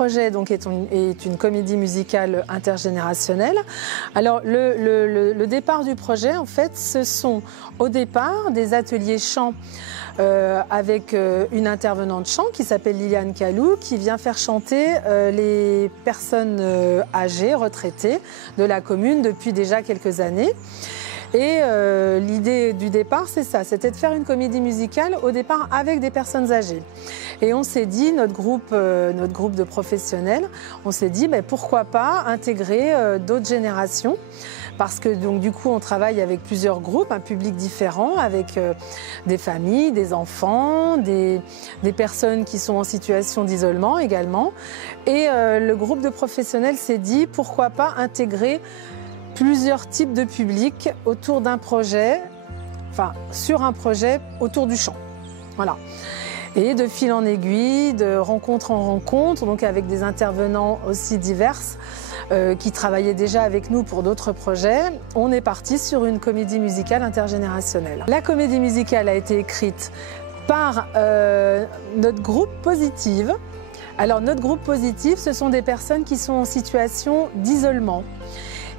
projet donc, est une comédie musicale intergénérationnelle. Alors le départ du projet, en fait, ce sont au départ des ateliers chant avec une intervenante chant qui s'appelle Liliane Kalou, qui vient faire chanter les personnes âgées, retraitées de la commune depuis déjà quelques années. Et l'idée du départ, c'est ça, c'était de faire une comédie musicale au départ avec des personnes âgées. Et on s'est dit, notre groupe de professionnels, on s'est dit pourquoi pas intégrer d'autres générations. Parce que donc, du coup, on travaille avec plusieurs groupes, un public différent, avec des familles, des enfants, des personnes qui sont en situation d'isolement également. Et le groupe de professionnels s'est dit, pourquoi pas intégrer plusieurs types de publics autour d'un projet, enfin sur un projet autour du chant. Voilà. Et de fil en aiguille, de rencontre en rencontre, donc avec des intervenants aussi diverses qui travaillaient déjà avec nous pour d'autres projets, on est parti sur une comédie musicale intergénérationnelle. La comédie musicale a été écrite par notre groupe Positive. Alors notre groupe Positive, ce sont des personnes qui sont en situation d'isolement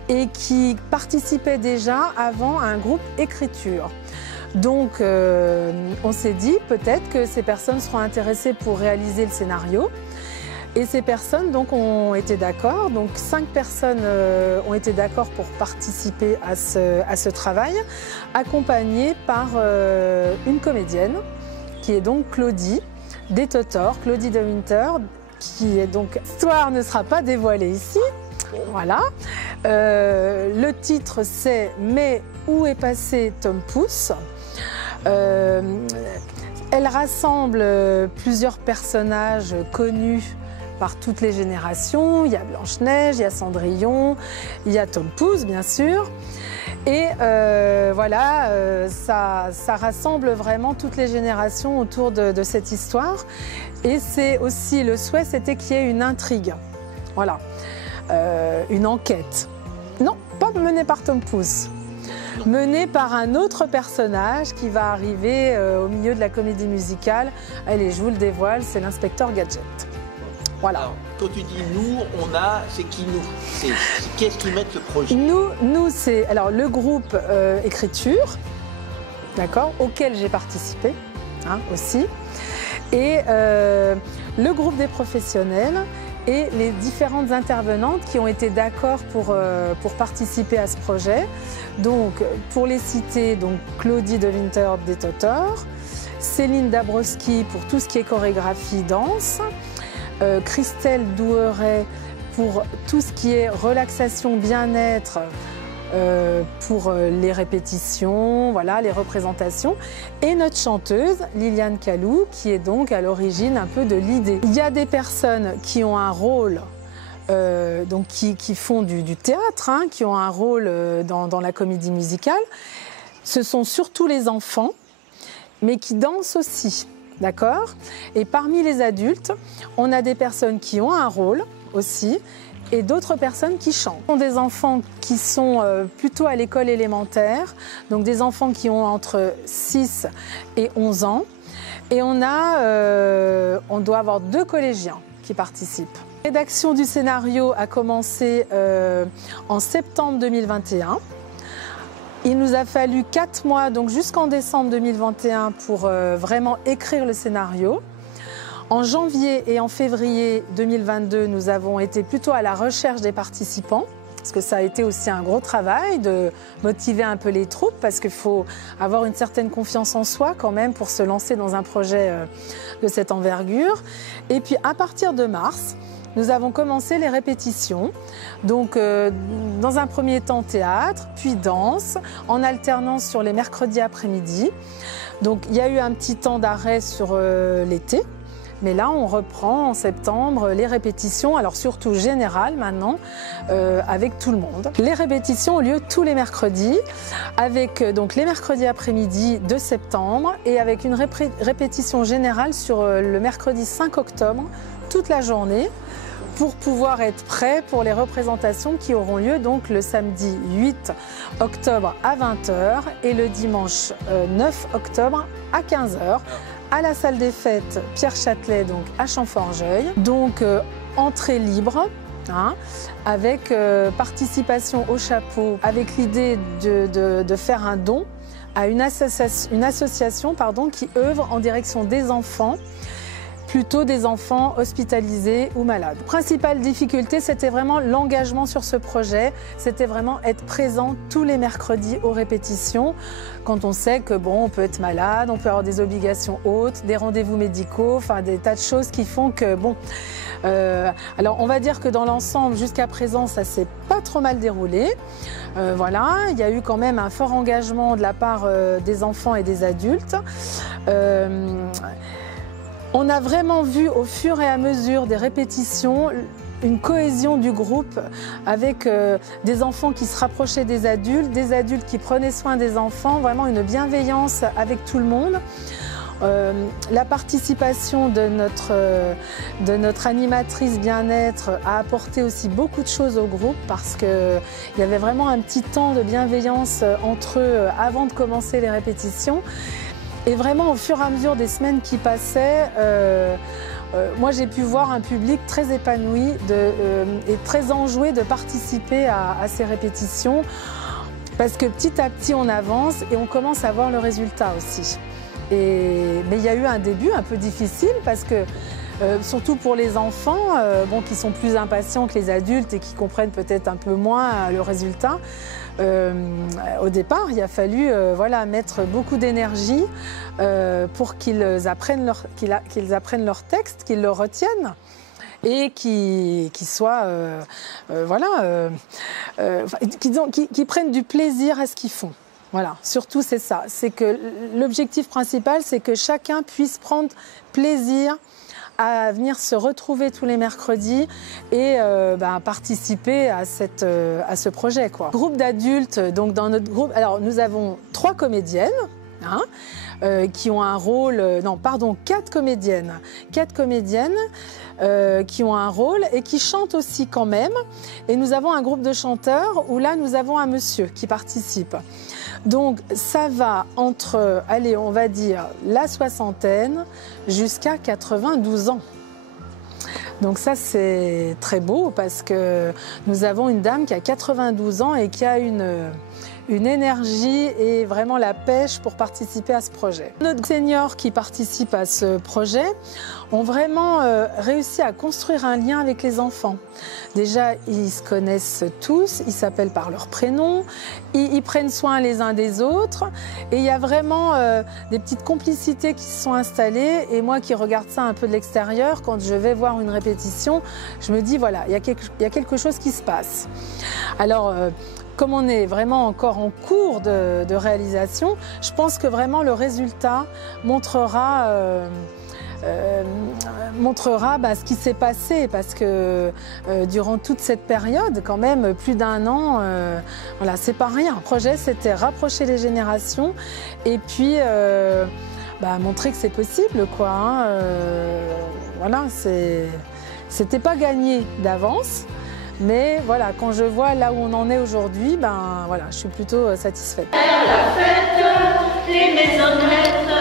et qui participaient déjà avant à un groupe écriture. Donc on s'est dit peut-être que ces personnes seront intéressées pour réaliser le scénario. Et ces personnes donc, ont été d'accord, donc 5 personnes ont été d'accord pour participer à ce travail, accompagnées par une comédienne qui est donc Claudie Detotor, Claudie de Winter, qui est donc... L'histoire ne sera pas dévoilée ici, voilà. Le titre c'est « Mais où est passé Tom Pouce ?» Elle rassemble plusieurs personnages connus par toutes les générations. Il y a Blanche-Neige, il y a Cendrillon, il y a Tom Pouce, bien sûr. Et voilà, ça rassemble vraiment toutes les générations autour de cette histoire. Et c'est aussi le souhait, c'était qu'il y ait une intrigue. Voilà, une enquête. Non, pas menée par Tom Pouce. Menée par un autre personnage qui va arriver au milieu de la comédie musicale. Allez, je vous le dévoile, c'est l'inspecteur Gadget. Voilà. Alors, quand tu dis nous, c'est qui nous? C'est qu'est-ce qui met le projet? Nous c'est alors le groupe écriture, d'accord, auquel j'ai participé aussi, et le groupe des professionnels et les différentes intervenantes qui ont été d'accord pour participer à ce projet. Donc, pour les citer, donc Claudie de Winter Detotor, Céline Dabrowski pour tout ce qui est chorégraphie, danse, Christelle Doueret pour tout ce qui est relaxation, bien-être, pour les répétitions, voilà, les représentations, et notre chanteuse Liliane Kalou qui est donc à l'origine un peu de l'idée. Il y a des personnes qui ont un rôle, donc qui font du théâtre, qui ont un rôle dans la comédie musicale. Ce sont surtout les enfants, mais qui dansent aussi. D'accord? Et parmi les adultes, on a des personnes qui ont un rôle aussi et d'autres personnes qui chantent. Ce sont des enfants qui sont plutôt à l'école élémentaire, donc des enfants qui ont entre 6 et 11 ans. Et on doit avoir 2 collégiens qui participent. La rédaction du scénario a commencé en septembre 2021. Il nous a fallu 4 mois, donc jusqu'en décembre 2021, pour vraiment écrire le scénario. En janvier et en février 2022, nous avons été plutôt à la recherche des participants, parce que ça a été aussi un gros travail de motiver un peu les troupes, parce qu'il faut avoir une certaine confiance en soi quand même pour se lancer dans un projet de cette envergure. Et puis à partir de mars, nous avons commencé les répétitions, donc dans un premier temps théâtre, puis danse, en alternance sur les mercredis après-midi. Donc il y a eu un petit temps d'arrêt sur l'été, mais là on reprend en septembre les répétitions, alors surtout générales maintenant, avec tout le monde. Les répétitions ont lieu tous les mercredis, avec donc les mercredis après-midi de septembre, et avec une répétition générale sur le mercredi 5 octobre, toute la journée, pour pouvoir être prêt pour les représentations qui auront lieu donc le samedi 8 octobre à 20 h et le dimanche 9 octobre à 15 h à la salle des fêtes Pierre Châtelet, donc à Champforgeuil. Donc entrée libre, hein, avec participation au chapeau, avec l'idée de faire un don à une association qui œuvre en direction des enfants, plutôt des enfants hospitalisés ou malades. Principale difficulté, c'était vraiment l'engagement sur ce projet, c'était vraiment être présent tous les mercredis aux répétitions, quand on sait que bon, on peut être malade, on peut avoir des obligations hautes, des rendez-vous médicaux, enfin des tas de choses qui font que bon. Alors on va dire que dans l'ensemble, jusqu'à présent, ça s'est pas trop mal déroulé. Voilà, il y a eu quand même un fort engagement de la part des enfants et des adultes. On a vraiment vu au fur et à mesure des répétitions une cohésion du groupe avec des enfants qui se rapprochaient des adultes qui prenaient soin des enfants, vraiment une bienveillance avec tout le monde. La participation de notre animatrice bien-être a apporté aussi beaucoup de choses au groupe parce qu'il y avait vraiment un petit temps de bienveillance entre eux avant de commencer les répétitions. Et vraiment, au fur et à mesure des semaines qui passaient, moi j'ai pu voir un public très épanoui et très enjoué de participer à ces répétitions parce que petit à petit on avance et on commence à voir le résultat aussi. Mais il y a eu un début un peu difficile parce que surtout pour les enfants qui sont plus impatients que les adultes et qui comprennent peut-être un peu moins le résultat. Au départ, il a fallu mettre beaucoup d'énergie pour qu'ils apprennent leur texte, qu'ils le retiennent et qu'ils prennent du plaisir à ce qu'ils font. Voilà, surtout c'est ça. C'est que l'objectif principal, c'est que chacun puisse prendre plaisir à venir se retrouver tous les mercredis et participer à ce projet, quoi. Groupe d'adultes, donc dans notre groupe, alors nous avons 3 comédiennes, hein, qui ont un rôle, 4 comédiennes. 4 comédiennes qui ont un rôle et qui chantent aussi quand même. Et nous avons un groupe de chanteurs où là nous avons un monsieur qui participe. Donc ça va entre, allez, on va dire la soixantaine jusqu'à 92 ans. Donc ça c'est très beau parce que nous avons une dame qui a 92 ans et qui a une énergie et vraiment la pêche pour participer à ce projet. Nos seniors qui participent à ce projet ont vraiment réussi à construire un lien avec les enfants. Déjà, ils se connaissent tous, ils s'appellent par leur prénom, ils prennent soin les uns des autres et il y a vraiment des petites complicités qui se sont installées et moi qui regarde ça un peu de l'extérieur, quand je vais voir une répétition, je me dis voilà, il y a quelque chose qui se passe. Alors, comme on est vraiment encore en cours de réalisation, je pense que vraiment le résultat montrera ce qui s'est passé parce que durant toute cette période, quand même plus d'1 an, voilà, c'est pas rien. Le projet, c'était rapprocher les générations et puis montrer que c'est possible, quoi. Hein. Voilà, c'était pas gagné d'avance. Mais voilà, quand je vois là où on en est aujourd'hui, voilà, je suis plutôt satisfaite. La fête, les maisonnettes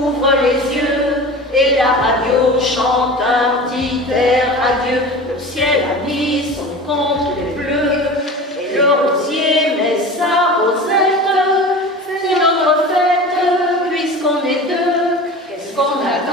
ouvrent les yeux et la radio chante un petit air adieu. Le ciel a mis son compte les bleus et le rosier met sa rosette. C'est notre fête puisqu'on est deux. Qu'est-ce qu'on a